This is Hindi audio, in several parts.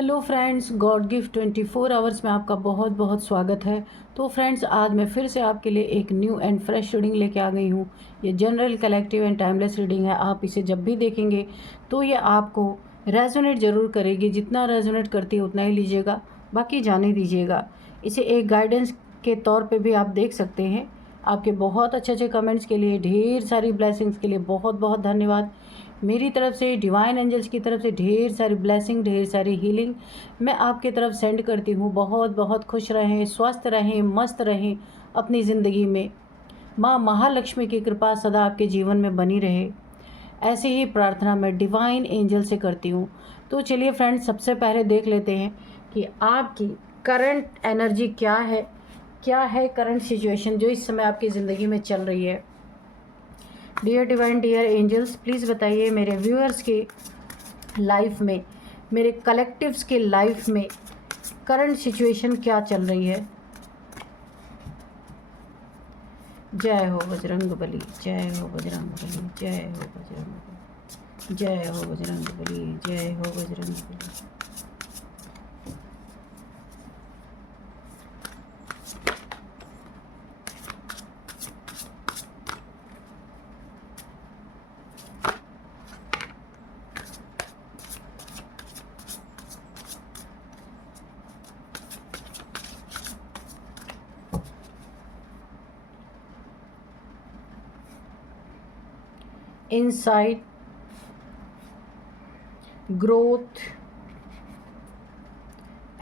Hello friends, God gift 24 hours में आपका बहुत बहुत स्वागत है। तो फ्रेंड्स, आज मैं फिर से आपके लिए एक न्यू एंड फ्रेश रीडिंग लेके आ गई हूँ। ये general, collective and timeless reading है। आप इसे जब भी देखेंगे तो ये आपको रेजोनेट ज़रूर करेगी। जितना रेजोनेट करती है उतना ही लीजिएगा, बाकी जाने दीजिएगा। इसे एक गाइडेंस के तौर पे भी आप देख सकते हैं। आपके बहुत अच्छे अच्छे कमेंट्स के लिए, ढेर सारी ब्लेसिंग्स के लिए बहुत बहुत धन्यवाद। मेरी तरफ से, डिवाइन एंजल्स की तरफ से ढेर सारी ब्लेसिंग, ढेर सारी हीलिंग मैं आपके तरफ सेंड करती हूँ। बहुत बहुत खुश रहें, स्वस्थ रहें, मस्त रहें अपनी ज़िंदगी में। माँ महालक्ष्मी की कृपा सदा आपके जीवन में बनी रहे, ऐसी ही प्रार्थना मैं डिवाइन एंजल से करती हूँ। तो चलिए फ्रेंड्स, सबसे पहले देख लेते हैं कि आपकी करंट एनर्जी क्या है करंट सिचुएशन जो इस समय आपकी ज़िंदगी में चल रही है। Dear divine, dear angels, please बताइए मेरे व्यूअर्स के लाइफ में, मेरे कलेक्टिव्स के लाइफ में करंट सिचुएशन क्या चल रही है। जय हो बजरंग बली, जय हो बजरंग बली, जय हो बजरंग बली, जय हो बजरंग बली, जय हो Bajrang Bali. Insight, growth,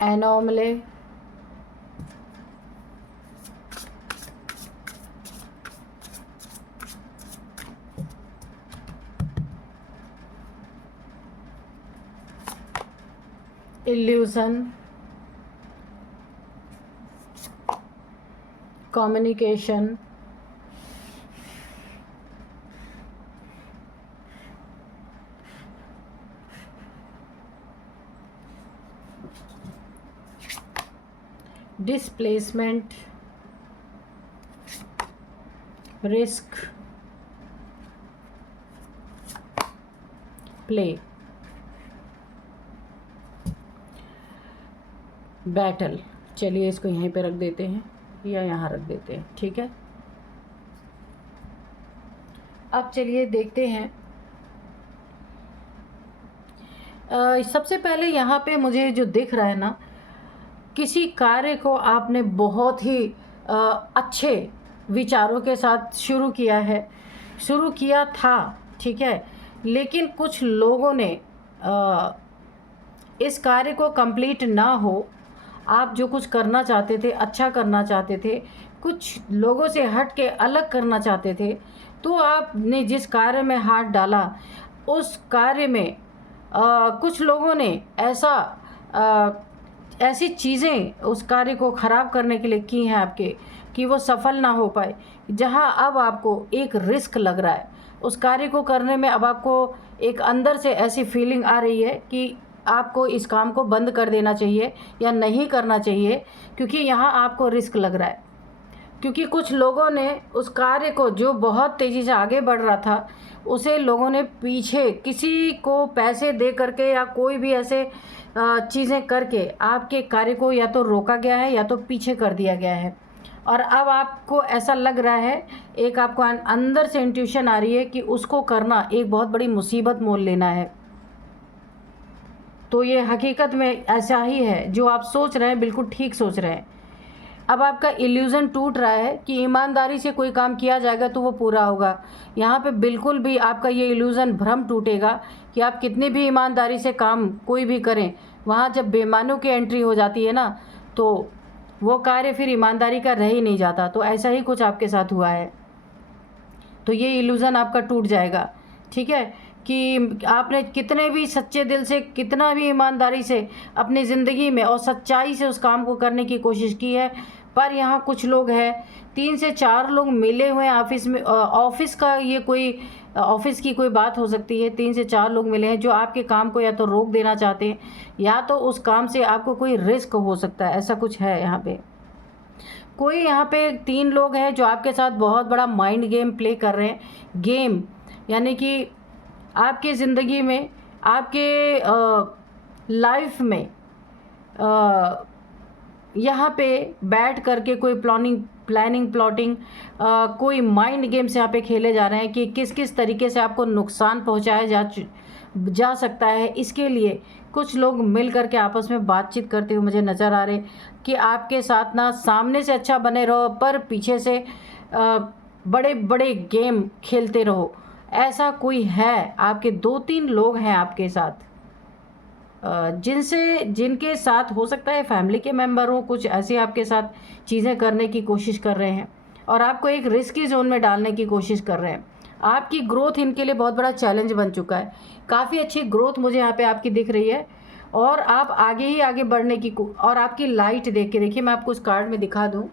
anomaly, illusion, communication, displacement, risk, play, battle. चलिए इसको यहीं पे रख देते हैं या यहाँ रख देते हैं, ठीक है। अब चलिए देखते हैं। सबसे पहले यहाँ पे मुझे जो दिख रहा है ना, किसी कार्य को आपने बहुत ही अच्छे विचारों के साथ शुरू किया था, ठीक है। लेकिन कुछ लोगों ने इस कार्य को कंप्लीट ना हो, आप जो कुछ करना चाहते थे, अच्छा करना चाहते थे, कुछ लोगों से हट के अलग करना चाहते थे, तो आपने जिस कार्य में हाथ डाला उस कार्य में कुछ लोगों ने ऐसी चीज़ें उस कार्य को ख़राब करने के लिए की हैं आपके, कि वो सफल ना हो पाए। जहां अब आपको एक रिस्क लग रहा है उस कार्य को करने में, अब आपको एक अंदर से ऐसी फीलिंग आ रही है कि आपको इस काम को बंद कर देना चाहिए या नहीं करना चाहिए, क्योंकि यहाँ आपको रिस्क लग रहा है। क्योंकि कुछ लोगों ने उस कार्य को, जो बहुत तेज़ी से आगे बढ़ रहा था, उसे लोगों ने पीछे किसी को पैसे दे करके या कोई भी ऐसे चीज़ें करके आपके कार्य को या तो रोका गया है या तो पीछे कर दिया गया है। और अब आपको ऐसा लग रहा है, एक आपको अंदर से इंट्यूशन आ रही है कि उसको करना एक बहुत बड़ी मुसीबत मोल लेना है। तो ये हकीकत में ऐसा ही है, जो आप सोच रहे हैं बिल्कुल ठीक सोच रहे हैं। अब आपका इल्यूज़न टूट रहा है कि ईमानदारी से कोई काम किया जाएगा तो वो पूरा होगा। यहाँ पे बिल्कुल भी आपका ये इल्यूज़न, भ्रम टूटेगा कि आप कितनी भी ईमानदारी से काम कोई भी करें, वहाँ जब बेईमानों की एंट्री हो जाती है ना, तो वो कार्य फिर ईमानदारी का रह ही नहीं जाता। तो ऐसा ही कुछ आपके साथ हुआ है। तो ये इल्यूज़न आपका टूट जाएगा, ठीक है। कि आपने कितने भी सच्चे दिल से, कितना भी ईमानदारी से अपनी ज़िंदगी में और सच्चाई से उस काम को करने की कोशिश की है, पर यहाँ कुछ लोग हैं, 3 से 4 लोग मिले हुए हैं ऑफिस में। ऑफिस का ये कोई ऑफिस की कोई बात हो सकती है। 3 से 4 लोग मिले हैं जो आपके काम को या तो रोक देना चाहते हैं, या तो उस काम से आपको कोई रिस्क हो सकता है। ऐसा कुछ है यहाँ पे। कोई यहाँ पे 3 लोग हैं जो आपके साथ बहुत बड़ा माइंड गेम प्ले कर रहे हैं। गेम यानी कि आपकी ज़िंदगी में, आपके लाइफ में यहाँ पे बैठ करके कोई प्लानिंग प्लॉटिंग कोई माइंड गेम्स यहाँ पे खेले जा रहे हैं कि किस किस तरीके से आपको नुकसान पहुँचाया जा सकता है। इसके लिए कुछ लोग मिल कर के आपस में बातचीत करते हुए मुझे नज़र आ रहे कि आपके साथ ना सामने से अच्छा बने रहो पर पीछे से बड़े बड़े गेम खेलते रहो। ऐसा कोई है, आपके 2-3 लोग हैं आपके साथ जिनके साथ हो सकता है फैमिली के मेंबर हो, कुछ ऐसे आपके साथ चीज़ें करने की कोशिश कर रहे हैं और आपको एक रिस्की जोन में डालने की कोशिश कर रहे हैं। आपकी ग्रोथ इनके लिए बहुत बड़ा चैलेंज बन चुका है। काफ़ी अच्छी ग्रोथ मुझे यहाँ पे आपकी दिख रही है और आप आगे ही आगे बढ़ने की और आपकी लाइट देख के देखिए, मैं आपको उस कार्ड में दिखा दूँ।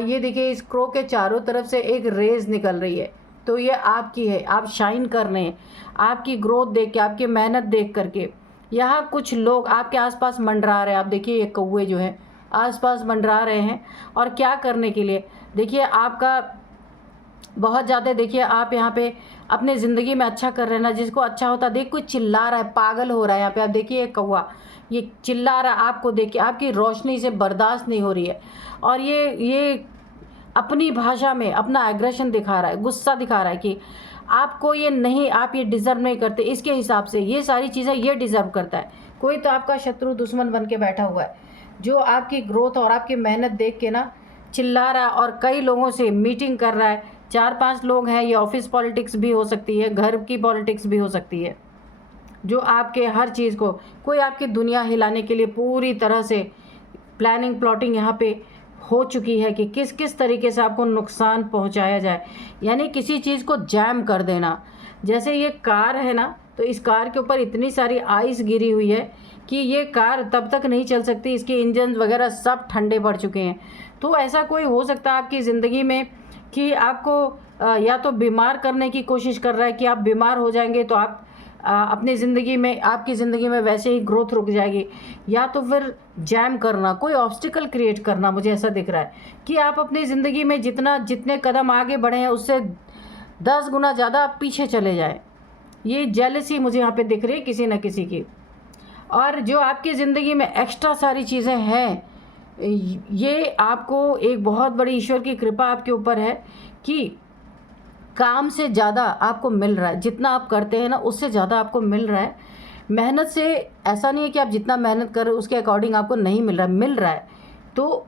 ये देखिए, इस क्रो के चारों तरफ से एक रेज निकल रही है, तो ये आपकी है। आप शाइन कर रहे हैं, आपकी ग्रोथ देख के, आपकी मेहनत देख करके। यहाँ कुछ लोग आपके आसपास मंडरा रहे हैं। आप देखिए, ये कौवे जो है आसपास मंडरा रहे हैं और क्या करने के लिए, देखिए आपका बहुत ज़्यादा, देखिए आप यहाँ पे अपने ज़िंदगी में अच्छा कर रहे हैं ना, जिसको अच्छा होता देख कोई चिल्ला रहा है, पागल हो रहा है। यहाँ पे आप देखिए, एक कौवा ये चिल्ला रहा है आपको देख के, आपकी रोशनी से बर्दाश्त नहीं हो रही है और ये अपनी भाषा में अपना एग्रेशन दिखा रहा है, गुस्सा दिखा रहा है कि आपको ये नहीं, आप ये डिज़र्व नहीं करते। इसके हिसाब से ये सारी चीज़ें ये डिज़र्व करता है। कोई तो आपका शत्रु दुश्मन बन के बैठा हुआ है जो आपकी ग्रोथ और आपकी मेहनत देख के ना चिल्ला रहा है और कई लोगों से मीटिंग कर रहा है। 4-5 लोग हैं, ये ऑफिस पॉलिटिक्स भी हो सकती है, घर की पॉलिटिक्स भी हो सकती है, जो आपके हर चीज़ को, कोई आपकी दुनिया हिलाने के लिए पूरी तरह से प्लानिंग प्लॉटिंग यहाँ पे हो चुकी है कि किस किस तरीके से आपको नुकसान पहुँचाया जाए। यानी किसी चीज़ को जैम कर देना। जैसे ये कार है ना, तो इस कार के ऊपर इतनी सारी आइस गिरी हुई है कि ये कार तब तक नहीं चल सकती, इसके इंजन वगैरह सब ठंडे पड़ चुके हैं। तो ऐसा कोई हो सकता है आपकी ज़िंदगी में कि आपको या तो बीमार करने की कोशिश कर रहा है कि आप बीमार हो जाएंगे तो आप अपनी ज़िंदगी में, आपकी ज़िंदगी में वैसे ही ग्रोथ रुक जाएगी, या तो फिर जैम करना, कोई ऑब्स्टिकल क्रिएट करना। मुझे ऐसा दिख रहा है कि आप अपनी ज़िंदगी में जितने कदम आगे बढ़े हैं उससे 10 गुना ज़्यादा आप पीछे चले जाए। ये जेलसी मुझे यहाँ पे दिख रही है किसी न किसी की। और जो आपकी ज़िंदगी में एक्स्ट्रा सारी चीज़ें हैं, ये आपको एक बहुत बड़ी ईश्वर की कृपा आपके ऊपर है कि काम से ज़्यादा आपको मिल रहा है। जितना आप करते हैं ना उससे ज़्यादा आपको मिल रहा है। मेहनत से ऐसा नहीं है कि आप जितना मेहनत कर रहे हो उसके अकॉर्डिंग आपको नहीं मिल रहा है। तो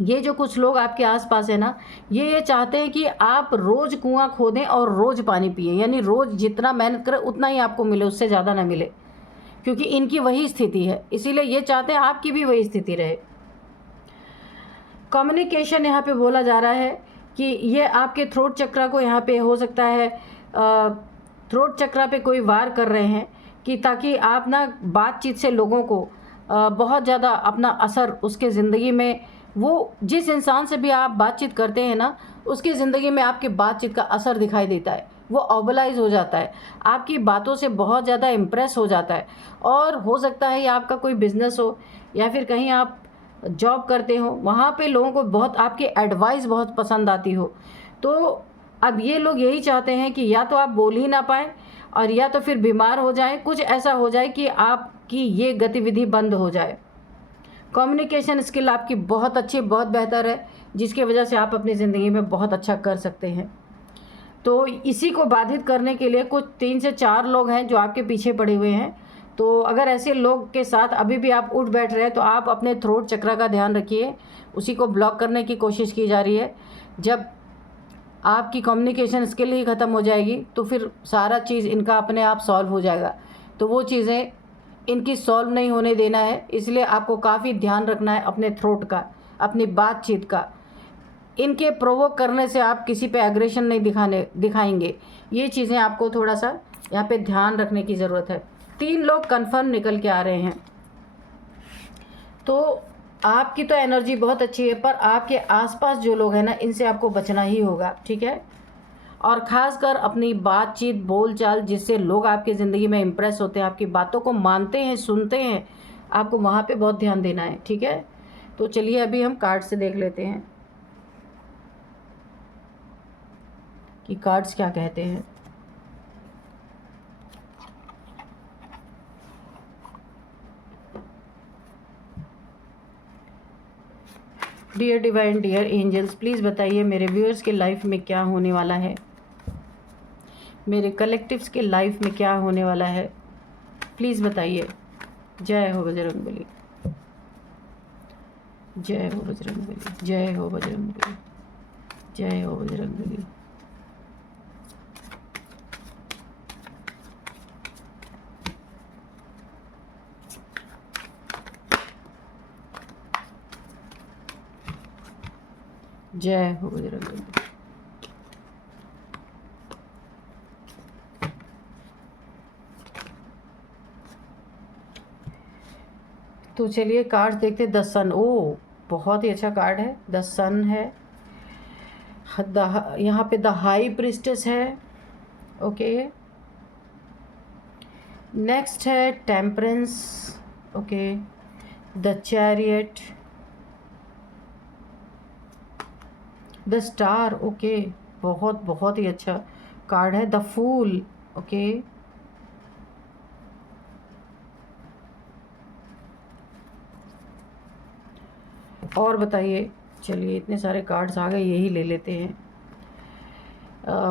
ये जो कुछ लोग आपके आसपास है ना, ये चाहते हैं कि आप रोज़ कुआं खोदें और रोज़ पानी पिए, यानी रोज़ जितना मेहनत करें उतना ही आपको मिले, उससे ज़्यादा ना मिले, क्योंकि इनकी वही स्थिति है। इसीलिए ये चाहते हैं आपकी भी वही स्थिति रहे। कम्युनिकेशन यहाँ पे बोला जा रहा है कि ये आपके थ्रोट चक्रा को, यहाँ पे हो सकता है थ्रोट चक्रा पे कोई वार कर रहे हैं कि ताकि आप ना बातचीत से लोगों को बहुत ज़्यादा अपना असर उसके ज़िंदगी में, वो जिस इंसान से भी आप बातचीत करते हैं ना उसकी ज़िंदगी में आपकी बातचीत का असर दिखाई देता है। वो ऑबलाइज हो जाता है, आपकी बातों से बहुत ज़्यादा इम्प्रेस हो जाता है। और हो सकता है ये आपका कोई बिज़नेस हो या फिर कहीं आप जॉब करते हो, वहाँ पे लोगों को बहुत आपकी एडवाइस बहुत पसंद आती हो। तो अब ये लोग यही चाहते हैं कि या तो आप बोल ही ना पाएँ और या तो फिर बीमार हो जाएं, कुछ ऐसा हो जाए कि आपकी ये गतिविधि बंद हो जाए। कम्युनिकेशन स्किल आपकी बहुत अच्छी, बहुत बेहतर है, जिसकी वजह से आप अपनी ज़िंदगी में बहुत अच्छा कर सकते हैं। तो इसी को बाधित करने के लिए कुछ 3 से 4 लोग हैं जो आपके पीछे पड़े हुए हैं। तो अगर ऐसे लोग के साथ अभी भी आप उठ बैठ रहे हैं तो आप अपने थ्रोट चक्रा का ध्यान रखिए, उसी को ब्लॉक करने की कोशिश की जा रही है। जब आपकी कम्युनिकेशन स्किल ही ख़त्म हो जाएगी तो फिर सारा चीज़ इनका अपने आप सॉल्व हो जाएगा। तो वो चीज़ें इनकी सॉल्व नहीं होने देना है, इसलिए आपको काफ़ी ध्यान रखना है अपने थ्रोट का, अपनी बातचीत का। इनके प्रोवोक करने से आप किसी पे एग्रेशन नहीं दिखाएंगे। ये चीज़ें आपको थोड़ा सा यहाँ पे ध्यान रखने की ज़रूरत है। 3 लोग कन्फर्म निकल के आ रहे हैं। तो आपकी तो एनर्जी बहुत अच्छी है, पर आपके आसपास जो लोग हैं ना, इनसे आपको बचना ही होगा, ठीक है। और ख़ासकर अपनी बातचीत, बोलचाल, जिससे लोग आपकी ज़िंदगी में इम्प्रेस होते हैं, आपकी बातों को मानते हैं, सुनते हैं, आपको वहाँ पे बहुत ध्यान देना है, ठीक है। तो चलिए अभी हम कार्ड से देख लेते हैं कि कार्ड्स क्या कहते हैं। Dear divine, dear angels, please बताइए मेरे व्यूअर्स के लाइफ में क्या होने वाला है, मेरे कलेक्टिव्स के लाइफ में क्या होने वाला है, प्लीज़ बताइए। जय हो बजरंगबली, जय हो बजरंगबली, जय हो बजरंगबली, जय हो बजरंगबली। जय हो बजरंगबली। तो चलिए कार्ड देखते। द सन, ओ बहुत ही अच्छा कार्ड है। द सन है, यहाँ पे द हाई प्रिस्टेस है। ओके, नेक्स्ट है temperance. Okay, the chariot, the star. Okay, बहुत बहुत ही अच्छा कार्ड है। The fool. ओके, और बताइए। चलिए इतने सारे कार्ड्स आ गए, यही ले लेते हैं।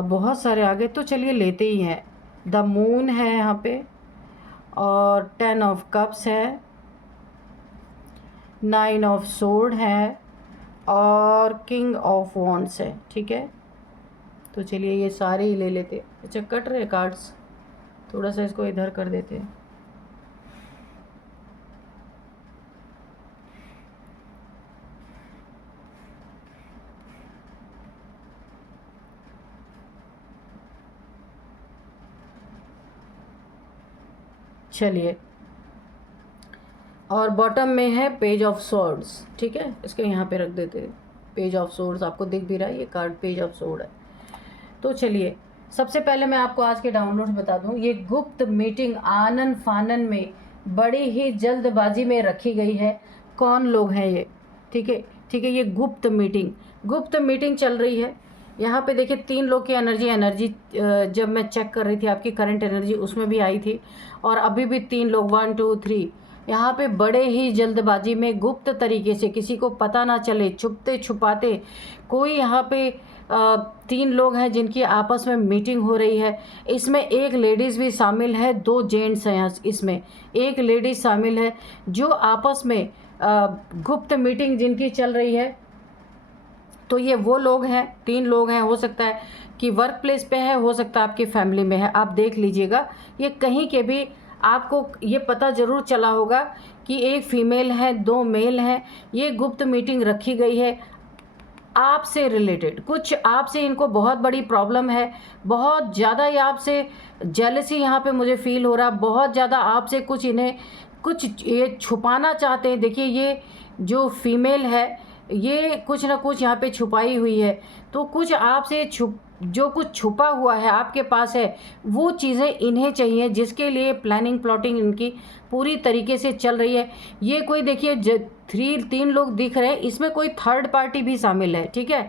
बहुत सारे आ गए तो चलिए लेते ही हैं। द मून है यहाँ पे, और 10 ऑफ कप्स है, 9 ऑफ सोर्ड है, और किंग ऑफ वॉन्ड्स है। ठीक है, तो चलिए ये सारे ही ले लेते। अच्छा कट रहे कार्ड्स, थोड़ा सा इसको इधर कर देते हैं। चलिए, और बॉटम में है पेज ऑफ सोर्ड्स। ठीक है, इसके यहाँ पे रख देते हैं। पेज ऑफ सोर्ड्स आपको दिख भी रहा है, ये कार्ड पेज ऑफ सोर्ड है। तो चलिए सबसे पहले मैं आपको आज के डाउनलोड्स बता दूं। ये गुप्त मीटिंग आनन फानन में बड़ी ही जल्दबाजी में रखी गई है। कौन लोग हैं ये? ठीक है, ठीक है, ये गुप्त मीटिंग चल रही है। यहाँ पे देखिए 3 लोग की एनर्जी जब मैं चेक कर रही थी आपकी करंट एनर्जी, उसमें भी आई थी। और अभी भी 3 लोग 1 2 3 यहाँ पे बड़े ही जल्दबाजी में गुप्त तरीके से, किसी को पता ना चले, छुपते छुपाते कोई यहाँ पे 3 लोग हैं जिनकी आपस में मीटिंग हो रही है। इसमें एक लेडीज़ भी शामिल है, 2 जेंट्स हैं इसमें। एक लेडीज़ शामिल है जो आपस में गुप्त मीटिंग जिनकी चल रही है। तो ये वो लोग हैं, 3 लोग हैं। हो सकता है कि वर्क प्लेस पे है, हो सकता है आपकी फैमिली में है। आप देख लीजिएगा, ये कहीं के भी आपको ये पता ज़रूर चला होगा कि एक फीमेल है, 2 मेल हैं। ये गुप्त मीटिंग रखी गई है आपसे रिलेटेड। कुछ आपसे इनको बहुत बड़ी प्रॉब्लम है, बहुत ज़्यादा ये आपसे जेलसी यहाँ पे मुझे फील हो रहा है। बहुत ज़्यादा आपसे कुछ इन्हें कुछ ये छुपाना चाहते हैं। देखिए ये जो फीमेल है ये कुछ ना कुछ यहाँ पे छुपाई हुई है। तो कुछ आपसे जो कुछ छुपा हुआ है आपके पास है, वो चीज़ें इन्हें चाहिए, जिसके लिए प्लानिंग प्लॉटिंग इनकी पूरी तरीके से चल रही है। ये कोई देखिए 3 लोग दिख रहे हैं, इसमें कोई थर्ड पार्टी भी शामिल है। ठीक है,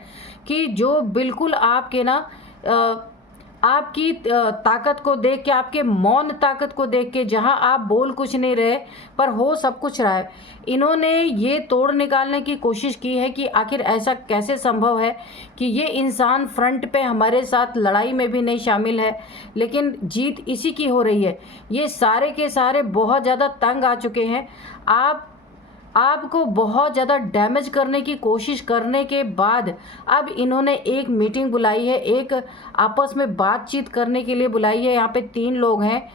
कि जो बिल्कुल आपके ना आपकी ताकत को देख के, आपके मौन ताकत को देख के, जहां आप बोल कुछ नहीं रहे पर हो सब कुछ रहा है, इन्होंने ये तोड़ निकालने की कोशिश की है कि आखिर ऐसा कैसे संभव है कि ये इंसान फ्रंट पे हमारे साथ लड़ाई में भी नहीं शामिल है, लेकिन जीत इसी की हो रही है। ये सारे के सारे बहुत ज़्यादा तंग आ चुके हैं। आपको बहुत ज़्यादा डैमेज करने की कोशिश करने के बाद अब इन्होंने एक मीटिंग बुलाई है, एक आपस में बातचीत करने के लिए बुलाई है। यहाँ पे 3 लोग हैं,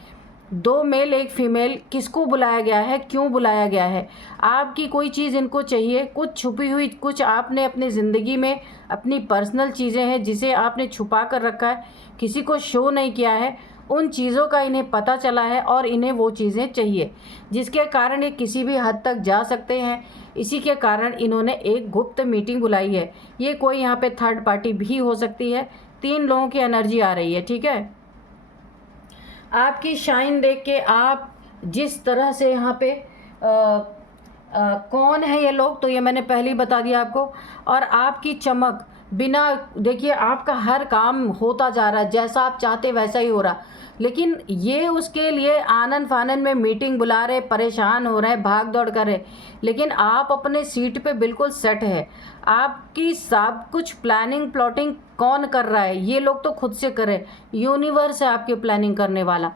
2 मेल 1 फीमेल। किसको बुलाया गया है, क्यों बुलाया गया है? आपकी कोई चीज़ इनको चाहिए, कुछ छुपी हुई, कुछ आपने अपनी ज़िंदगी में अपनी पर्सनल चीज़ें हैं जिसे आपने छुपा कर रखा है, किसी को शो नहीं किया है। उन चीज़ों का इन्हें पता चला है और इन्हें वो चीज़ें चाहिए, जिसके कारण ये किसी भी हद तक जा सकते हैं। इसी के कारण इन्होंने एक गुप्त मीटिंग बुलाई है। ये कोई यहाँ पे थर्ड पार्टी भी हो सकती है। 3 लोगों की एनर्जी आ रही है। ठीक है, आपकी शाइन देख के आप जिस तरह से यहाँ पे कौन है ये लोग, तो ये मैंने पहले ही बता दिया आपको। और आपकी चमक बिना, देखिए आपका हर काम होता जा रहा है, जैसा आप चाहते वैसा ही हो रहा। लेकिन ये उसके लिए आनन फानन में मीटिंग बुला रहे, परेशान हो रहे हैं, भाग दौड़ कर रहे, लेकिन आप अपने सीट पे बिल्कुल सेट है। आपकी सब कुछ प्लानिंग प्लॉटिंग कौन कर रहा है? ये लोग तो खुद से करें, यूनिवर्स है आपकी प्लानिंग करने वाला।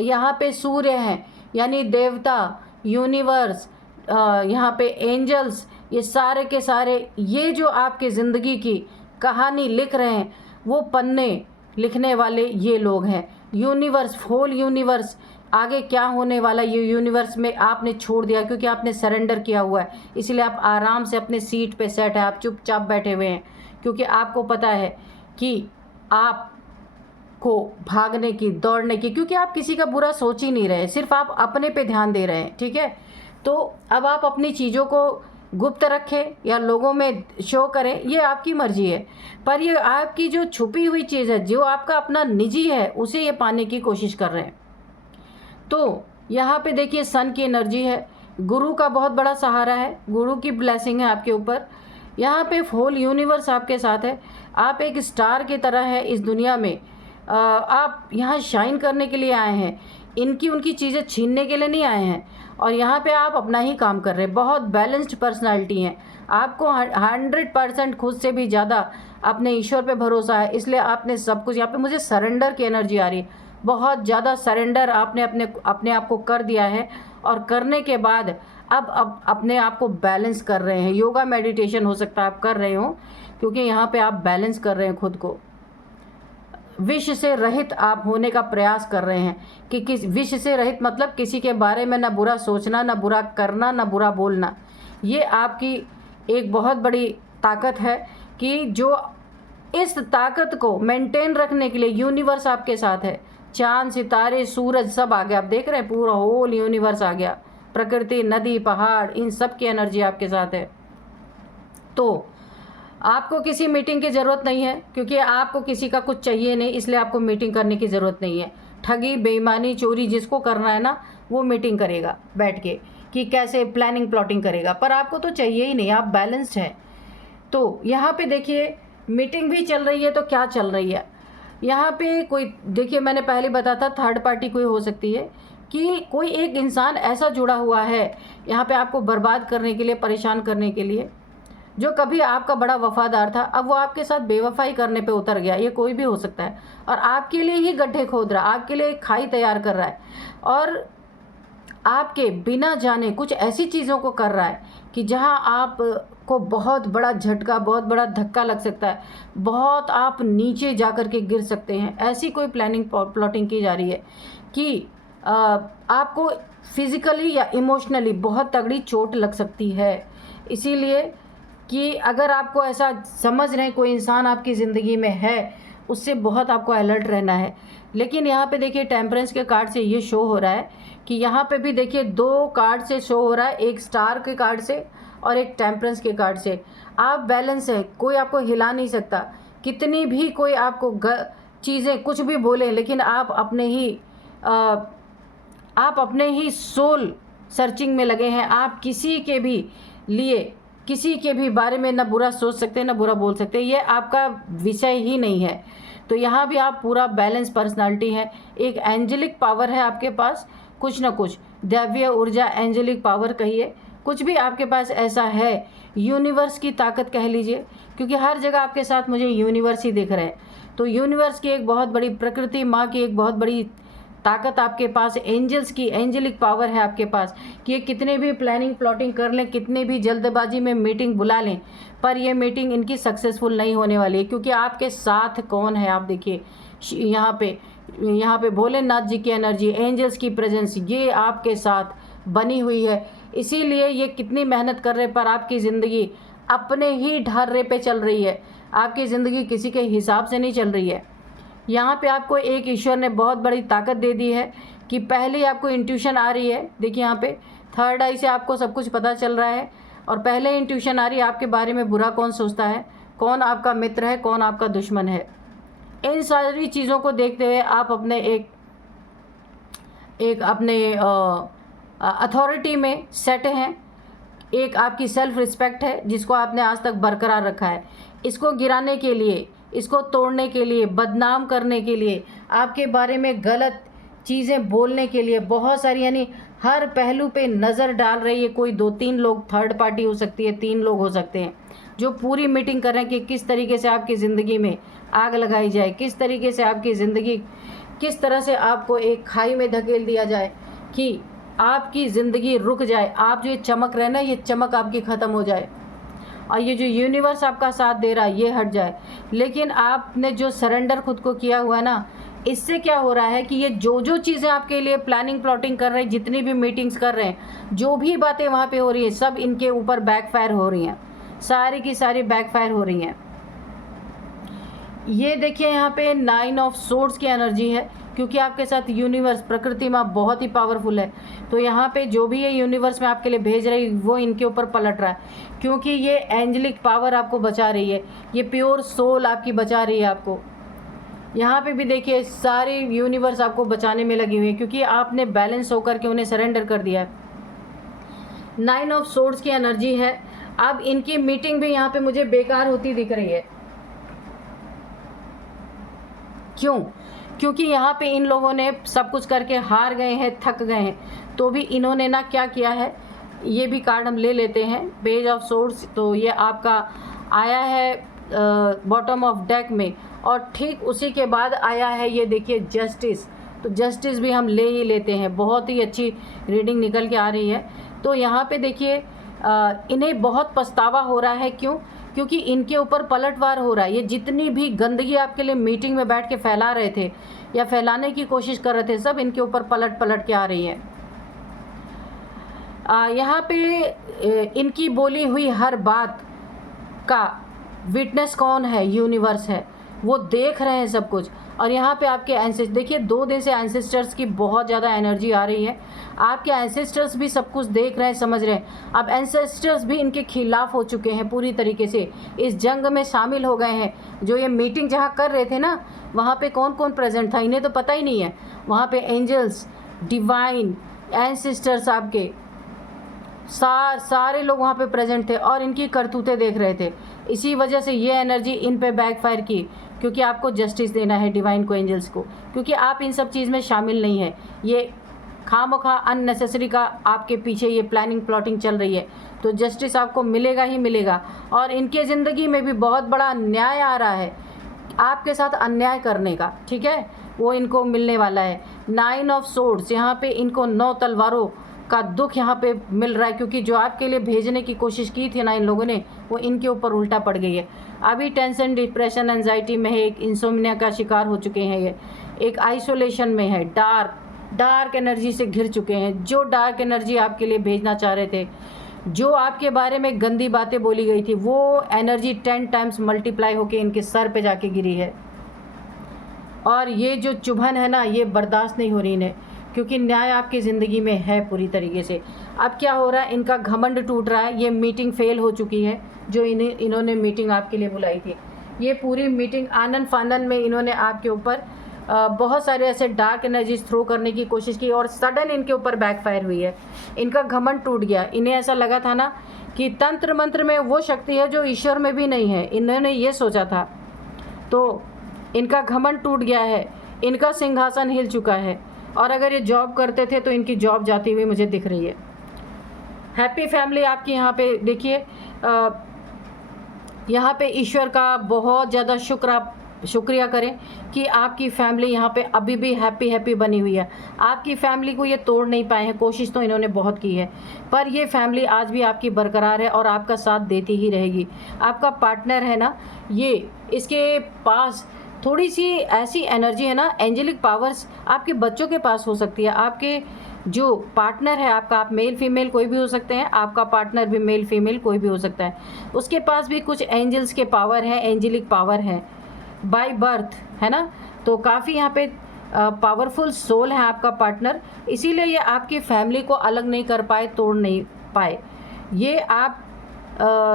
यहाँ पे सूर्य हैं यानी देवता, यूनिवर्स, यहाँ पे एंजल्स, ये सारे के सारे ये जो आपकी ज़िंदगी की कहानी लिख रहे हैं वो पन्ने लिखने वाले ये लोग हैं। यूनिवर्स, होल यूनिवर्स, आगे क्या होने वाला ये यूनिवर्स में आपने छोड़ दिया क्योंकि आपने सरेंडर किया हुआ है। इसलिए आप आराम से अपने सीट पे सेट है, आप चुपचाप बैठे हुए हैं क्योंकि आपको पता है कि आप को भागने की, दौड़ने की, क्योंकि आप किसी का बुरा सोच ही नहीं रहे, सिर्फ आप अपने पे ध्यान दे रहे हैं। ठीक है, तो अब आप अपनी चीज़ों को गुप्त रखें या लोगों में शो करें, ये आपकी मर्जी है, पर ये आपकी जो छुपी हुई चीज़ है, जो आपका अपना निजी है, उसे ये पाने की कोशिश कर रहे हैं। तो यहाँ पे देखिए सन की एनर्जी है, गुरु का बहुत बड़ा सहारा है, गुरु की ब्लेसिंग है आपके ऊपर। यहाँ पे होल यूनिवर्स आपके साथ है, आप एक स्टार की तरह है इस दुनिया में। आप यहाँ शाइन करने के लिए आए हैं, इनकी उनकी चीज़ें छीनने के लिए नहीं आए हैं। और यहाँ पे आप अपना ही काम कर रहे हैं, बहुत बैलेंस्ड पर्सनालिटी हैं, आपको 100% खुद से भी ज़्यादा अपने ईश्वर पे भरोसा है, इसलिए आपने सब कुछ, यहाँ पे मुझे सरेंडर की एनर्जी आ रही है, बहुत ज़्यादा सरेंडर आपने अपने आप को कर दिया है। और करने के बाद अब अपने आप को बैलेंस कर रहे हैं। योगा मेडिटेशन हो सकता है आप कर रहे हो, क्योंकि यहाँ पे आप बैलेंस कर रहे हैं खुद को, विष से रहित आप होने का प्रयास कर रहे हैं। कि किस विष से रहित मतलब किसी के बारे में ना बुरा सोचना, ना बुरा करना, ना बुरा बोलना। ये आपकी एक बहुत बड़ी ताकत है कि जो इस ताकत को मेंटेन रखने के लिए यूनिवर्स आपके साथ है। चांद, सितारे, सूरज सब आ गया, आप देख रहे हैं, पूरा होल यूनिवर्स आ गया, प्रकृति, नदी, पहाड़, इन सब की एनर्जी आपके साथ है। तो आपको किसी मीटिंग की ज़रूरत नहीं है, क्योंकि आपको किसी का कुछ चाहिए नहीं, इसलिए आपको मीटिंग करने की ज़रूरत नहीं है। ठगी, बेईमानी, चोरी जिसको करना है ना, वो मीटिंग करेगा बैठ के कि कैसे प्लानिंग प्लॉटिंग करेगा, पर आपको तो चाहिए ही नहीं, आप बैलेंस्ड हैं। तो यहाँ पे देखिए मीटिंग भी चल रही है, तो क्या चल रही है यहाँ पे, कोई देखिए मैंने पहले बताया था थर्ड पार्टी कोई हो सकती है, कि कोई एक इंसान ऐसा जुड़ा हुआ है यहाँ पे आपको बर्बाद करने के लिए, परेशान करने के लिए, जो कभी आपका बड़ा वफादार था, अब वो आपके साथ बेवफाई करने पे उतर गया। ये कोई भी हो सकता है, और आपके लिए ही गड्ढे खोद रहा है, आपके लिए एक खाई तैयार कर रहा है, और आपके बिना जाने कुछ ऐसी चीज़ों को कर रहा है कि जहां आपको बहुत बड़ा झटका, बहुत बड़ा धक्का लग सकता है, बहुत आप नीचे जा कर के गिर सकते हैं। ऐसी कोई प्लानिंग प्लॉटिंग की जा रही है कि आपको फिज़िकली या इमोशनली बहुत तगड़ी चोट लग सकती है। इसीलिए कि अगर आपको ऐसा समझ रहे हैं कोई इंसान आपकी ज़िंदगी में है, उससे बहुत आपको अलर्ट रहना है। लेकिन यहाँ पे देखिए टेम्परेंस के कार्ड से ये शो हो रहा है कि यहाँ पे भी देखिए 2 कार्ड से शो हो रहा है, एक स्टार के कार्ड से और एक टेम्परेंस के कार्ड से। आप बैलेंस है, कोई आपको हिला नहीं सकता, कितनी भी कोई आपको चीज़ें कुछ भी बोले, लेकिन आप अपने ही सोल सर्चिंग में लगे हैं। आप किसी के भी लिए, किसी के भी बारे में ना बुरा सोच सकते, ना बुरा बोल सकते, ये आपका विषय ही नहीं है। तो यहाँ भी आप पूरा बैलेंस पर्सनालिटी है, एक एंजेलिक पावर है आपके पास, कुछ ना कुछ दैवीय ऊर्जा, एंजेलिक पावर कहिए, कुछ भी आपके पास ऐसा है, यूनिवर्स की ताकत कह लीजिए, क्योंकि हर जगह आपके साथ मुझे यूनिवर्स ही दिख रहे हैं। तो यूनिवर्स की एक बहुत बड़ी, प्रकृति माँ की एक बहुत बड़ी ताकत आपके पास, एंजल्स की एंजेलिक पावर है आपके पास, कि ये कितने भी प्लानिंग प्लॉटिंग कर लें, कितने भी जल्दबाजी में मीटिंग बुला लें, पर ये मीटिंग इनकी सक्सेसफुल नहीं होने वाली है। क्योंकि आपके साथ कौन है, आप देखिए यहाँ पे भोलेनाथ जी की एनर्जी, एंजल्स की प्रेजेंस ये आपके साथ बनी हुई है। इसीलिए ये कितनी मेहनत कर रहे, पर आपकी ज़िंदगी अपने ही ढर्रे पे चल रही है, आपकी ज़िंदगी किसी के हिसाब से नहीं चल रही है। यहाँ पे आपको एक ईश्वर ने बहुत बड़ी ताकत दे दी है कि पहले आपको इंट्यूशन आ रही है। देखिए यहाँ पे थर्ड आई से आपको सब कुछ पता चल रहा है, और पहले इंट्यूशन आ रही है आपके बारे में, बुरा कौन सोचता है, कौन आपका मित्र है, कौन आपका दुश्मन है। इन सारी चीज़ों को देखते हुए आप अपने एक अपने अथॉरिटी में सेट हैं। एक आपकी सेल्फ रिस्पेक्ट है जिसको आपने आज तक बरकरार रखा है, इसको गिराने के लिए इसको तोड़ने के लिए, बदनाम करने के लिए, आपके बारे में गलत चीज़ें बोलने के लिए, बहुत सारी, यानी हर पहलू पे नज़र डाल रही है। कोई 2-3 लोग, थर्ड पार्टी हो सकती है, 3 लोग हो सकते हैं, जो पूरी मीटिंग कर रहे हैं कि किस तरीके से आपकी ज़िंदगी में आग लगाई जाए, किस तरीके से आपकी ज़िंदगी, किस तरह से आपको एक खाई में धकेल दिया जाए कि आपकी ज़िंदगी रुक जाए, आप जो ये चमक रहे हैं ना, ये चमक आपकी ख़त्म हो जाए और ये जो यूनिवर्स आपका साथ दे रहा है ये हट जाए। लेकिन आपने जो सरेंडर खुद को किया हुआ है ना, इससे क्या हो रहा है कि ये जो चीज़ें आपके लिए प्लानिंग प्लॉटिंग कर रहे हैं, जितनी भी मीटिंग्स कर रहे हैं, जो भी बातें वहाँ पे हो रही हैं, सब इनके ऊपर बैकफायर हो रही हैं, सारी की सारी बैकफायर हो रही हैं। ये देखिए यहाँ पे 9 ऑफ सोर्ड्स की एनर्जी है, क्योंकि आपके साथ यूनिवर्स, प्रकृति माँ बहुत ही पावरफुल है। तो यहाँ पे जो भी ये यूनिवर्स में आपके लिए भेज रही वो इनके ऊपर पलट रहा है, क्योंकि ये एंजलिक पावर आपको बचा रही है, ये प्योर सोल आपकी बचा रही है आपको। यहाँ पे भी देखिए सारी यूनिवर्स आपको बचाने में लगी हुई है, क्योंकि आपने बैलेंस होकर के उन्हें सरेंडर कर दिया है। 9 ऑफ सोर्ड्स की एनर्जी है। अब इनकी मीटिंग भी यहाँ पे मुझे बेकार होती दिख रही है। क्यों? क्योंकि यहाँ पे इन लोगों ने सब कुछ करके हार गए हैं, थक गए हैं, तो भी इन्होंने ना क्या किया है, ये भी कार्ड हम ले लेते हैं, पेज ऑफ सोर्ड्स। तो ये आपका आया है बॉटम ऑफ डेक में, और ठीक उसी के बाद आया है ये देखिए जस्टिस। तो जस्टिस भी हम ले ही लेते हैं, बहुत ही अच्छी रीडिंग निकल के आ रही है। तो यहाँ पे देखिए इन्हें बहुत पछतावा हो रहा है। क्यों? क्योंकि इनके ऊपर पलटवार हो रहा है। ये जितनी भी गंदगी आपके लिए मीटिंग में बैठ के फैला रहे थे या फैलाने की कोशिश कर रहे थे, सब इनके ऊपर पलट के आ रही है। यहाँ पे इनकी बोली हुई हर बात का विटनेस कौन है? यूनिवर्स है, वो देख रहे हैं सब कुछ। और यहाँ पे आपके एंसेस्टर्स, देखिए 2 दिन से एंसेस्टर्स की बहुत ज़्यादा एनर्जी आ रही है। आपके एंसेस्टर्स भी सब कुछ देख रहे हैं, समझ रहे हैं। अब एंसेस्टर्स भी इनके खिलाफ हो चुके हैं, पूरी तरीके से इस जंग में शामिल हो गए हैं। जो ये मीटिंग जहाँ कर रहे थे ना, वहाँ पे कौन कौन प्रेजेंट था इन्हें तो पता ही नहीं है। वहाँ पे एंजल्स, डिवाइन, एंसेस्टर्स, आपके सारे लोग वहाँ पे प्रेजेंट थे और इनकी करतूतें देख रहे थे। इसी वजह से ये एनर्जी इन पे बैकफायर की, क्योंकि आपको जस्टिस देना है डिवाइन को, एंजल्स को, क्योंकि आप इन सब चीज़ में शामिल नहीं है। ये खामखा अननेसेसरी का आपके पीछे ये प्लानिंग प्लॉटिंग चल रही है। तो जस्टिस आपको मिलेगा ही मिलेगा। और इनके ज़िंदगी में भी बहुत बड़ा न्याय आ रहा है आपके साथ अन्याय करने का, ठीक है, वो इनको मिलने वाला है। 9 ऑफ सोर्ड्स, यहाँ पे इनको 9 तलवारों का दुख यहाँ पे मिल रहा है, क्योंकि जो आपके लिए भेजने की कोशिश की थी ना इन लोगों ने, वो इनके ऊपर उल्टा पड़ गई है। अभी टेंशन, डिप्रेशन, एंजाइटी में है, एक इंसोम्निया का शिकार हो चुके हैं, ये एक आइसोलेशन में है, डार्क एनर्जी से घिर चुके हैं। जो डार्क एनर्जी आपके लिए भेजना चाह रहे थे, जो आपके बारे में गंदी बातें बोली गई थी, वो एनर्जी 10 टाइम्स मल्टीप्लाई होके इनके सर पे जाके गिरी है। और ये जो चुभन है ना, ये बर्दाश्त नहीं हो रही इन्हें, क्योंकि न्याय आपकी ज़िंदगी में है पूरी तरीके से। अब क्या हो रहा है, इनका घमंड टूट रहा है। ये मीटिंग फेल हो चुकी है, जो इन्होंने मीटिंग आपके लिए बुलाई थी। ये पूरी मीटिंग आनन फानन में इन्होंने आपके ऊपर बहुत सारे ऐसे डार्क एनर्जीज थ्रो करने की कोशिश की, और सडन इनके ऊपर बैकफायर हुई है। इनका घमंड टूट गया। इन्हें ऐसा लगा था ना कि तंत्र मंत्र में वो शक्ति है जो ईश्वर में भी नहीं है, इन्होंने ये सोचा था। तो इनका घमंड टूट गया है, इनका सिंहासन हिल चुका है। और अगर ये जॉब करते थे तो इनकी जॉब जाती हुई मुझे दिख रही है। हैप्पी फैमिली आपकी यहाँ पे देखिए, यहाँ पे ईश्वर का बहुत ज़्यादा शुक्रिया करें कि आपकी फैमिली यहाँ पे अभी भी हैप्पी बनी हुई है। आपकी फैमिली को ये तोड़ नहीं पाए हैं, कोशिश तो इन्होंने बहुत की है, पर ये फैमिली आज भी आपकी बरकरार है और आपका साथ देती ही रहेगी। आपका पार्टनर है ना, ये इसके पास थोड़ी सी ऐसी एनर्जी है ना, एंजेलिक पावर्स आपके बच्चों के पास हो सकती है। आपके जो पार्टनर है आपका, आप मेल फीमेल कोई भी हो सकते हैं, आपका पार्टनर भी मेल फीमेल कोई भी हो सकता है, उसके पास भी कुछ एंजल्स के पावर है, एंजेलिक पावर है बाय बर्थ, है ना। तो काफ़ी यहाँ पे पावरफुल सोल है आपका पार्टनर, इसीलिए ये आपकी फैमिली को अलग नहीं कर पाए, तोड़ नहीं पाए। ये आप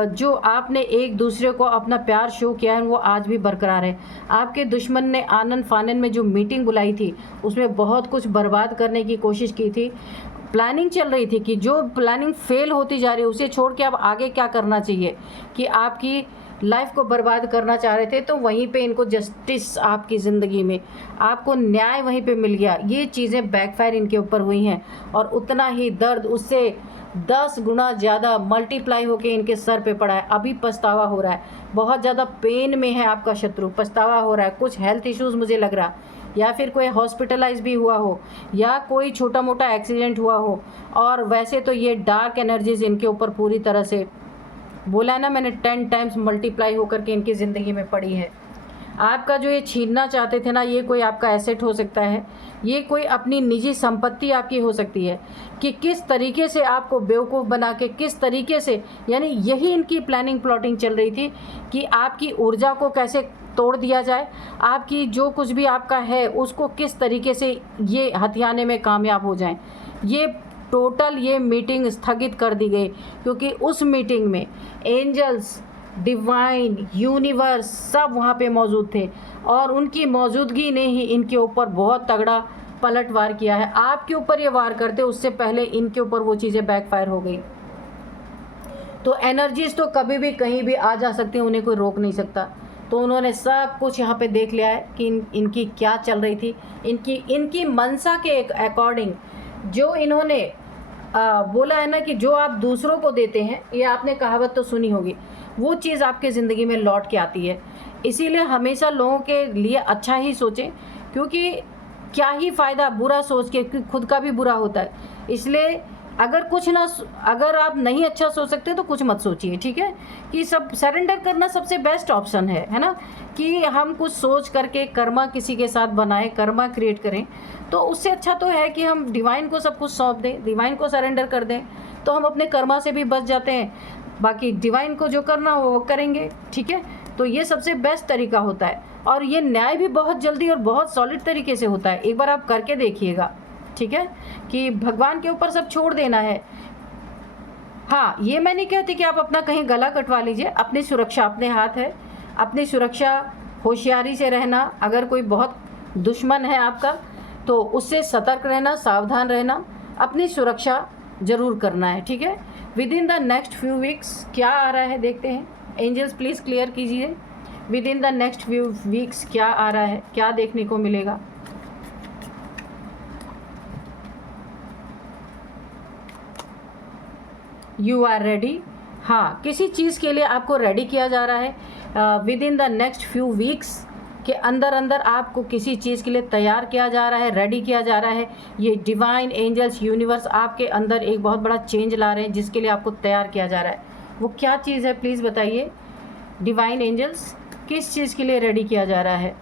जो आपने एक दूसरे को अपना प्यार शो किया है वो आज भी बरकरार है। आपके दुश्मन ने आनन फानन में जो मीटिंग बुलाई थी उसमें बहुत कुछ बर्बाद करने की कोशिश की थी। प्लानिंग चल रही थी कि जो प्लानिंग फेल होती जा रही है उसे छोड़ के अब आगे क्या करना चाहिए, कि आपकी लाइफ को बर्बाद करना चाह रहे थे, तो वहीं पे इनको जस्टिस आपकी ज़िंदगी में आपको न्याय वहीं पे मिल गया। ये चीज़ें बैकफायर इनके ऊपर हुई हैं और उतना ही दर्द उससे 10 गुना ज़्यादा मल्टीप्लाई होके इनके सर पे पड़ा है। अभी पछतावा हो रहा है, बहुत ज़्यादा पेन में है आपका शत्रु, पछतावा हो रहा है। कुछ हेल्थ इश्यूज़ मुझे लग रहा, या फिर कोई हॉस्पिटलाइज भी हुआ हो, या कोई छोटा मोटा एक्सीडेंट हुआ हो। और वैसे तो ये डार्क एनर्जीज इनके ऊपर पूरी तरह से, बोला है ना मैंने, 10 टाइम्स मल्टीप्लाई होकर के इनकी ज़िंदगी में पड़ी है। आपका जो ये छीनना चाहते थे ना, ये कोई आपका एसेट हो सकता है, ये कोई अपनी निजी संपत्ति आपकी हो सकती है, कि किस तरीके से आपको बेवकूफ़ बना के, किस तरीके से, यानी यही इनकी प्लानिंग प्लॉटिंग चल रही थी कि आपकी ऊर्जा को कैसे तोड़ दिया जाए, आपकी जो कुछ भी आपका है उसको किस तरीके से ये हथियाने में कामयाब हो जाएं। ये टोटल ये मीटिंग स्थगित कर दी गई, क्योंकि उस मीटिंग में एंजल्स, डिवाइन, यूनिवर्स सब वहाँ पे मौजूद थे और उनकी मौजूदगी ने ही इनके ऊपर बहुत तगड़ा पलटवार किया है। आपके ऊपर ये वार करते उससे पहले इनके ऊपर वो चीज़ें बैकफायर हो गई। तो एनर्जीज तो कभी भी कहीं भी आ जा सकती हैं, उन्हें कोई रोक नहीं सकता। तो उन्होंने सब कुछ यहाँ पे देख लिया है कि इनकी क्या चल रही थी, इनकी मनसा के अकॉर्डिंग जो इन्होंने बोला है ना कि जो आप दूसरों को देते हैं, ये आपने कहावत तो सुनी होगी, वो चीज़ आपके ज़िंदगी में लौट के आती है। इसीलिए हमेशा लोगों के लिए अच्छा ही सोचें, क्योंकि क्या ही फ़ायदा बुरा सोच के, खुद का भी बुरा होता है। इसलिए अगर आप नहीं अच्छा सोच सकते तो कुछ मत सोचिए, ठीक है। कि सब सरेंडर करना सबसे बेस्ट ऑप्शन है ना, कि हम कुछ सोच करके कर्मा किसी के साथ बनाएं, कर्मा क्रिएट करें, तो उससे अच्छा तो है कि हम डिवाइन को सब कुछ सौंप दें, डिवाइन को सरेंडर कर दें, तो हम अपने कर्मा से भी बच जाते हैं। बाकी डिवाइन को जो करना हो वो करेंगे, ठीक है। तो ये सबसे बेस्ट तरीका होता है और ये न्याय भी बहुत जल्दी और बहुत सॉलिड तरीके से होता है। एक बार आप करके देखिएगा, ठीक है, कि भगवान के ऊपर सब छोड़ देना है। हाँ, ये मैं नहीं कहती कि आप अपना कहीं गला कटवा लीजिए, अपनी सुरक्षा अपने हाथ है, अपनी सुरक्षा होशियारी से रहना। अगर कोई बहुत दुश्मन है आपका तो उससे सतर्क रहना, सावधान रहना, अपनी सुरक्षा ज़रूर करना है, ठीक है। Within the next few weeks क्या आ रहा है देखते हैं। एंजल्स प्लीज़ क्लियर कीजिए, within the next few weeks क्या आ रहा है, क्या देखने को मिलेगा। You are ready. हाँ, किसी चीज़ के लिए आपको रेडी किया जा रहा है। Within the next few weeks के अंदर अंदर आपको किसी चीज़ के लिए तैयार किया जा रहा है, रेडी किया जा रहा है। ये डिवाइन, एंजल्स, यूनिवर्स आपके अंदर एक बहुत बड़ा चेंज ला रहे हैं, जिसके लिए आपको तैयार किया जा रहा है। वो क्या चीज़ है प्लीज़ बताइए। डिवाइन एंजल्स किस चीज़ के लिए रेडी किया जा रहा है।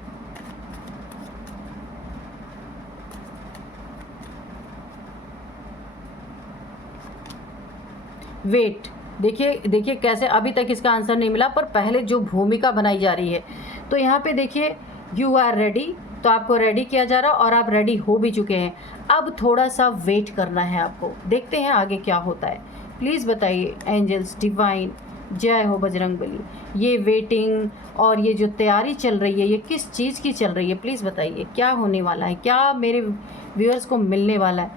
वेट, देखिए कैसे अभी तक इसका आंसर नहीं मिला, पर पहले जो भूमिका बनाई जा रही है। तो यहाँ पे देखिए यू आर रेडी, तो आपको रेडी किया जा रहा और आप रेडी हो भी चुके हैं। अब थोड़ा सा वेट करना है आपको, देखते हैं आगे क्या होता है। प्लीज़ बताइए एंजल्स, डिवाइन, जय हो बजरंगबली। ये वेटिंग और ये जो तैयारी चल रही है, ये किस चीज़ की चल रही है प्लीज़ बताइए। क्या होने वाला है, क्या मेरे व्यूअर्स को मिलने वाला है।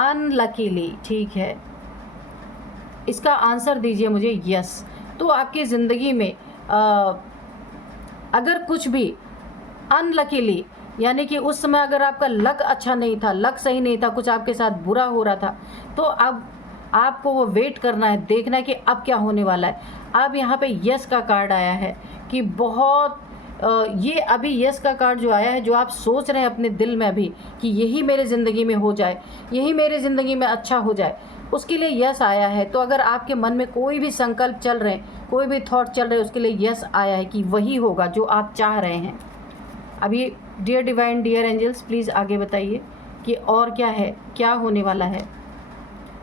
अनलकीली, ठीक है, इसका आंसर दीजिए मुझे यस। तो आपकी ज़िंदगी में अगर कुछ भी अनलकीली, यानी कि उस समय अगर आपका लक अच्छा नहीं था, लक सही नहीं था, कुछ आपके साथ बुरा हो रहा था, तो अब आपको वो वेट करना है, देखना है कि अब क्या होने वाला है। अब यहाँ पे यस का कार्ड आया है कि बहुत ये अभी यस का कार्ड जो आया है, जो आप सोच रहे हैं अपने दिल में अभी कि यही मेरे ज़िंदगी में हो जाए, यही मेरे ज़िंदगी में अच्छा हो जाए, उसके लिए यस आया है। तो अगर आपके मन में कोई भी संकल्प चल रहे हैं, कोई भी थॉट चल रहे हैं, उसके लिए यस आया है कि वही होगा जो आप चाह रहे हैं। अभी dear divine, dear angels, please आगे बताइए कि और क्या है, क्या होने वाला है।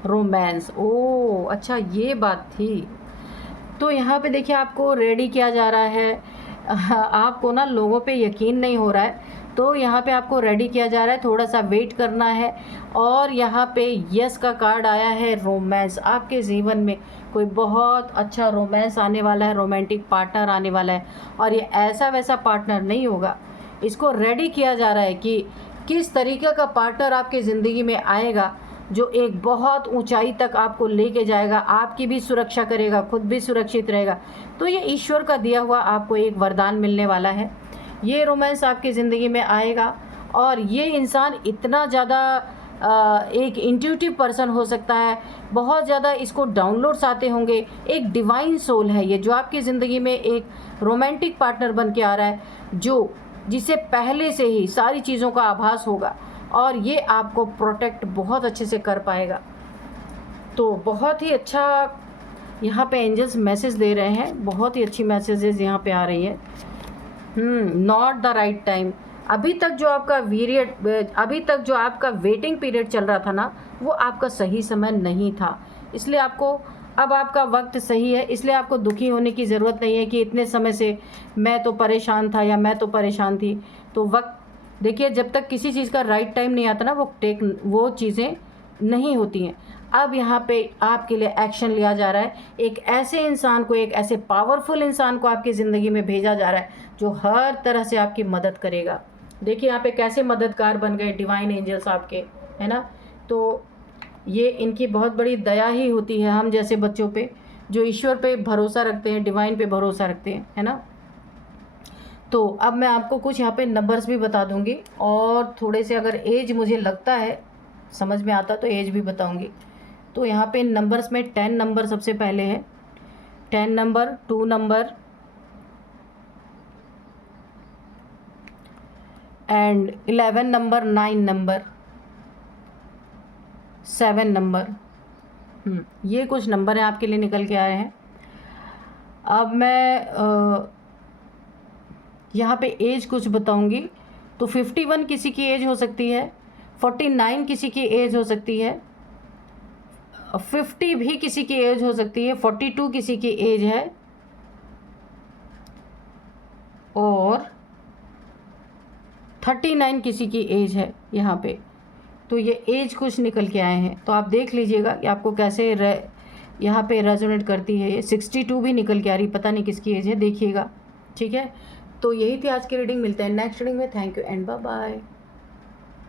रोमांस, ओह अच्छा ये बात थी। तो यहाँ पे देखिए आपको रेडी किया जा रहा है। आपको ना लोगों पे यकीन नहीं हो रहा है, तो यहाँ पे आपको रेडी किया जा रहा है, थोड़ा सा वेट करना है। और यहाँ पे यस का कार्ड आया है, रोमांस। आपके जीवन में कोई बहुत अच्छा रोमांस आने वाला है, रोमांटिक पार्टनर आने वाला है। और ये ऐसा वैसा पार्टनर नहीं होगा, इसको रेडी किया जा रहा है कि किस तरीके का पार्टनर आपकी ज़िंदगी में आएगा जो एक बहुत ऊंचाई तक आपको लेके जाएगा, आपकी भी सुरक्षा करेगा, खुद भी सुरक्षित रहेगा। तो ये ईश्वर का दिया हुआ आपको एक वरदान मिलने वाला है। ये रोमांस आपकी ज़िंदगी में आएगा और ये इंसान इतना ज़्यादा एक इंट्यूटिव पर्सन हो सकता है, बहुत ज़्यादा इसको डाउनलोड्स आते होंगे। एक डिवाइन सोल है ये, जो आपकी ज़िंदगी में एक रोमांटिक पार्टनर बन के आ रहा है, जिसे पहले से ही सारी चीज़ों का आभास होगा और ये आपको प्रोटेक्ट बहुत अच्छे से कर पाएगा। तो बहुत ही अच्छा यहाँ पे एंजल्स मैसेज दे रहे हैं, बहुत ही अच्छी मैसेजेस यहाँ पे आ रही है। Not the right time. अभी तक जो आपका वेटिंग पीरियड चल रहा था ना, वो आपका सही समय नहीं था, इसलिए अब आपका वक्त सही है। इसलिए आपको दुखी होने की ज़रूरत नहीं है कि इतने समय से मैं तो परेशान था या मैं तो परेशान थी। तो वक्त देखिए, जब तक किसी चीज़ का राइट टाइम नहीं आता ना, वो चीज़ें नहीं होती हैं। अब यहाँ पे आपके लिए एक्शन लिया जा रहा है। एक ऐसे इंसान को, एक ऐसे पावरफुल इंसान को आपकी ज़िंदगी में भेजा जा रहा है जो हर तरह से आपकी मदद करेगा। देखिए यहाँ पे कैसे मददगार बन गए डिवाइन एंजल्स आपके, है ना। तो ये इनकी बहुत बड़ी दया ही होती है हम जैसे बच्चों पे, जो ईश्वर पे भरोसा रखते हैं, डिवाइन पे भरोसा रखते हैं, है ना। तो अब मैं आपको कुछ यहाँ पे नंबर्स भी बता दूंगी और थोड़े से अगर एज मुझे लगता है समझ में आता तो एज भी बताऊंगी। तो यहाँ पे नंबर्स में 10 नंबर सबसे पहले है। 10 number, 2 number and 11 number, 9 number, 7 number. ये कुछ नंबर हैं आपके लिए निकल के आए हैं। अब मैं यहाँ पे एज कुछ बताऊंगी। तो 51 किसी की एज हो सकती है, 49 किसी की एज हो सकती है, 50 भी किसी की एज हो सकती है, 42 किसी की एज है और 39 किसी की एज है यहाँ पे। तो ये एज कुछ निकल के आए हैं, तो आप देख लीजिएगा कि आपको कैसे यहाँ पे रेजोनेट करती है। ये 62 भी निकल के आ रही, पता नहीं किसकी एज है, देखिएगा, ठीक है। तो यही थी आज की रीडिंग। मिलते हैं नेक्स्ट रीडिंग में। Thank you and bye bye.